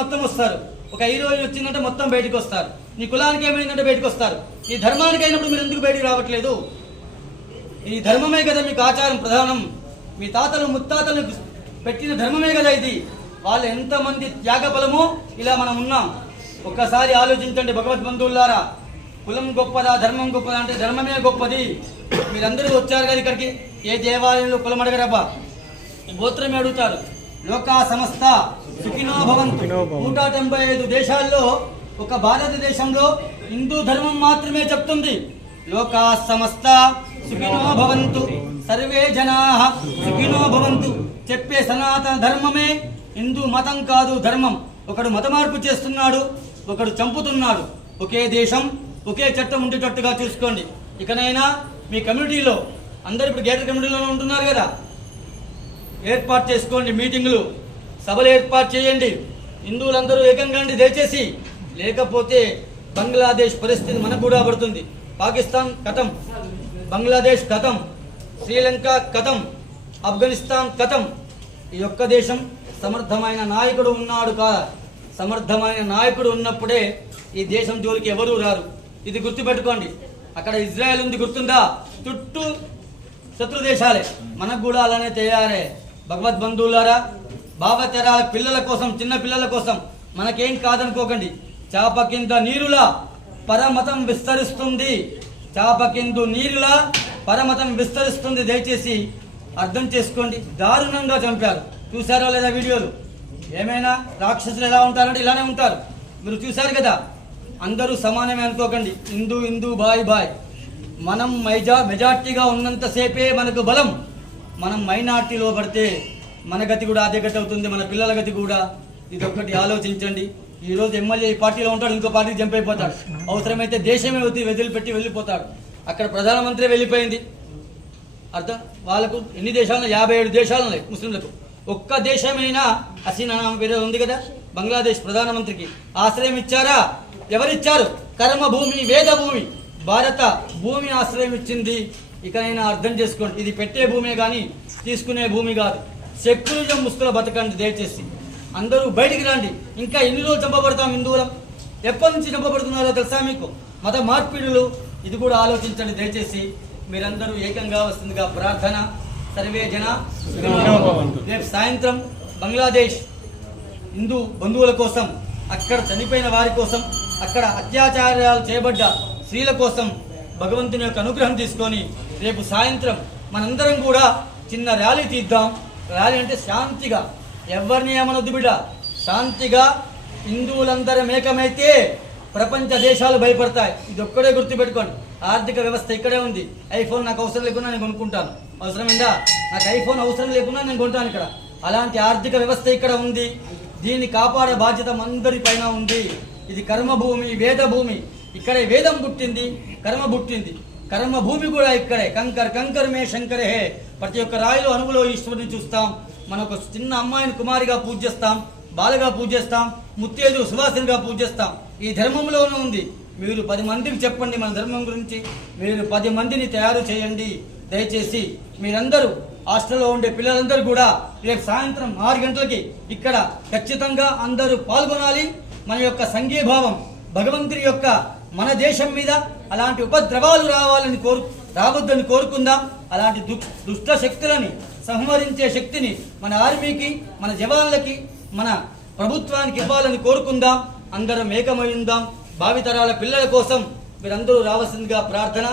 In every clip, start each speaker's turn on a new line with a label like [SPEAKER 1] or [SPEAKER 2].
[SPEAKER 1] మొత్తం వస్తారు ఒక హీరోయిన్ వచ్చిందంటే మొత్తం బయటకు వస్తారు నీ కులానికి ఏమైందంటే బయటకు వస్తారు నీ ధర్మానికి అయినప్పుడు మీరు ఎందుకు బయటికి రావట్లేదు ఈ ధర్మమే కదా మీకు ఆచారం ప్రధానం మీ తాతలు ముత్తాతలు పెట్టిన ధర్మమే కదా ఇది వాళ్ళు ఎంతమంది త్యాగ బలమో ఇలా మనం ఉన్నాం ఒక్కసారి ఆలోచించండి భగవద్ బంధువులారా కులం గొప్పదా ధర్మం గొప్పదా అంటే ధర్మమే గొప్పది మీరందరూ వచ్చారు కదా ఇక్కడికి ఏ దేవాలయంలో కులం అడగరబ్బా గోత్రమే అడుగుతారు లోకా సంస్థ సుఖినో భవంతు నూట డెబ్బై ఐదు దేశాల్లో ఒక భారతదేశంలో హిందూ ధర్మం మాత్రమే చెప్తుంది లోకా సంస్థ సుఖినో భవంతు సర్వే జనా సుఖినో భవంతు చెప్పే సనాతన ధర్మమే హిందూ మతం కాదు ధర్మం ఒకడు మతమార్పు చేస్తున్నాడు ఒకడు చంపుతున్నాడు ఒకే దేశం ఒకే చట్టం ఉండేటట్టుగా చూసుకోండి ఇకనైనా మీ కమ్యూనిటీలో అందరు ఇప్పుడు గేటర్ కమ్యూనిటీలోనే ఉంటున్నారు కదా ఏర్పాటు చేసుకోండి మీటింగులు సభలు ఏర్పాటు చేయండి హిందువులందరూ ఏకంగా దయచేసి లేకపోతే బంగ్లాదేశ్ పరిస్థితి మనకు కూడా పడుతుంది పాకిస్తాన్ కథం బంగ్లాదేశ్ కథం శ్రీలంక కథం ఆఫ్ఘనిస్తాన్ కథం ఈ యొక్క దేశం సమర్థమైన నాయకుడు ఉన్నాడు కాదా సమర్థమైన నాయకుడు ఉన్నప్పుడే ఈ దేశం జోలికి ఎవరూ రారు ఇది గుర్తుపెట్టుకోండి అక్కడ ఇజ్రాయెల్ ఉంది గుర్తుందా చుట్టూ శత్రు దేశాలే మనకు కూడా అలానే తయారే భగవద్ బంధువులారా భావతరాల పిల్లల కోసం చిన్న పిల్లల కోసం మనకేం కాదనుకోకండి చేప కింద నీరులా పరమతం విస్తరిస్తుంది చేప కింద నీరులా పరమతం విస్తరిస్తుంది దయచేసి అర్థం చేసుకోండి దారుణంగా చంపారు చూసారా లేదా వీడియోలు ఏమైనా రాక్షసులు ఎలా ఉంటారంటే ఇలానే ఉంటారు మీరు చూశారు కదా అందరూ సమానమే అనుకోకండి హిందూ హిందూ బాయ్ బాయ్ మనం మైజా మెజార్టీగా ఉన్నంతసేపే మనకు బలం మనం మైనార్టీలో పడితే మన గతి కూడా అదే గతి అవుతుంది మన పిల్లల గతి కూడా ఇది ఒక్కటి ఆలోచించండి ఈ రోజు ఎమ్మెల్యే ఈ పార్టీలో ఉంటాడు ఇంకో పార్టీకి జంప్ అయిపోతాడు అవసరమైతే దేశమే వద్దు వదిలిపెట్టి వెళ్ళిపోతాడు అక్కడ ప్రధానమంత్రి వెళ్ళిపోయింది అర్థం వాళ్ళకు ఎన్ని దేశాలు యాభై ఏడు దేశాలు ఉన్నాయి ముస్లింలకు ఒక్క దేశమైనా హసీనా పేరు ఉంది కదా బంగ్లాదేశ్ ప్రధానమంత్రికి ఆశ్రయం ఇచ్చారా ఎవరిచ్చారు భూమి వేద భూమి భారత భూమి ఆశ్రయం ఇచ్చింది ఇకనైనా అర్థం చేసుకోండి ఇది పెట్టే భూమే కానీ తీసుకునే భూమి కాదు సెక్యులిజం ముస్తుల బతకండి దయచేసి అందరూ బయటికి రండి ఇంకా ఎన్ని రోజులు చంపబడతాం హిందువులం ఎప్పటి నుంచి చంపబడుతున్నారో తెలుసా మీకు మత మార్పిడులు ఇది కూడా ఆలోచించండి దయచేసి మీరందరూ ఏకంగా వస్తుందిగా ప్రార్థన సర్వే జన రేపు సాయంత్రం బంగ్లాదేశ్ హిందూ బంధువుల కోసం అక్కడ చనిపోయిన వారి కోసం అక్కడ అత్యాచారాలు చేయబడ్డ స్త్రీల కోసం భగవంతుని యొక్క అనుగ్రహం తీసుకొని రేపు సాయంత్రం మనందరం కూడా చిన్న ర్యాలీ తీద్దాం ర్యాలీ అంటే శాంతిగా ఎవరిని ఏమనొద్దు బిడ్డ శాంతిగా హిందువులందరం ఏకమైతే ప్రపంచ దేశాలు భయపడతాయి ఇది ఒక్కడే గుర్తుపెట్టుకోండి ఆర్థిక వ్యవస్థ ఇక్కడే ఉంది ఐఫోన్ నాకు అవసరం లేకుండా నేను కొనుక్కుంటాను అవసరమైందా నాకు ఐఫోన్ అవసరం లేకుండా నేను కొంటాను ఇక్కడ అలాంటి ఆర్థిక వ్యవస్థ ఇక్కడ ఉంది దీన్ని కాపాడే బాధ్యత పైన ఉంది ఇది కర్మభూమి వేద భూమి ఇక్కడే వేదం పుట్టింది కర్మ పుట్టింది కర్మభూమి కూడా ఇక్కడే కంకర్ కంకర్ మే శంకరే ప్రతి ఒక్క రాయిలో అనువులో ఈశ్వరుని చూస్తాం మన ఒక చిన్న అమ్మాయిని కుమారిగా పూజిస్తాం బాలగా పూజిస్తాం ముత్తేజు సువాసినిగా పూజిస్తాం ఈ ధర్మంలోనే ఉంది మీరు పది మందికి చెప్పండి మన ధర్మం గురించి మీరు పది మందిని తయారు చేయండి దయచేసి మీరందరూ హాస్టల్లో ఉండే పిల్లలందరూ కూడా రేపు సాయంత్రం ఆరు గంటలకి ఇక్కడ ఖచ్చితంగా అందరూ పాల్గొనాలి మన యొక్క సంఘీభావం భగవంతుని యొక్క మన దేశం మీద అలాంటి ఉపద్రవాలు రావాలని కోరు రావద్దని కోరుకుందాం అలాంటి దుష్ట శక్తులని సంహరించే శక్తిని మన ఆర్మీకి మన జవాన్లకి మన ప్రభుత్వానికి ఇవ్వాలని కోరుకుందాం అందరం ఏకమైందాం భావితరాల పిల్లల కోసం మీరందరూ రావాల్సిందిగా ప్రార్థన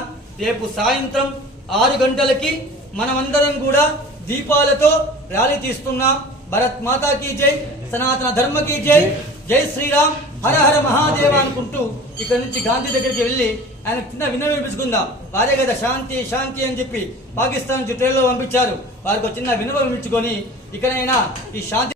[SPEAKER 1] రేపు సాయంత్రం ఆరు గంటలకి మనమందరం కూడా దీపాలతో ర్యాలీ తీస్తున్నాం భరత్ మాతాకి జై సనాతన ధర్మకి జై జై శ్రీరామ్ హర హర మహాదేవ అనుకుంటూ ఇక్కడ నుంచి గాంధీ దగ్గరికి వెళ్ళి ఆయన చిన్న విన్నవి వినిపించుకుందాం వారే కదా శాంతి శాంతి అని చెప్పి పాకిస్తాన్ జుట్రేల్లో పంపించారు వారికి చిన్న వినవ వినిపించుకొని ఇక్కడైనా ఈ శాంతి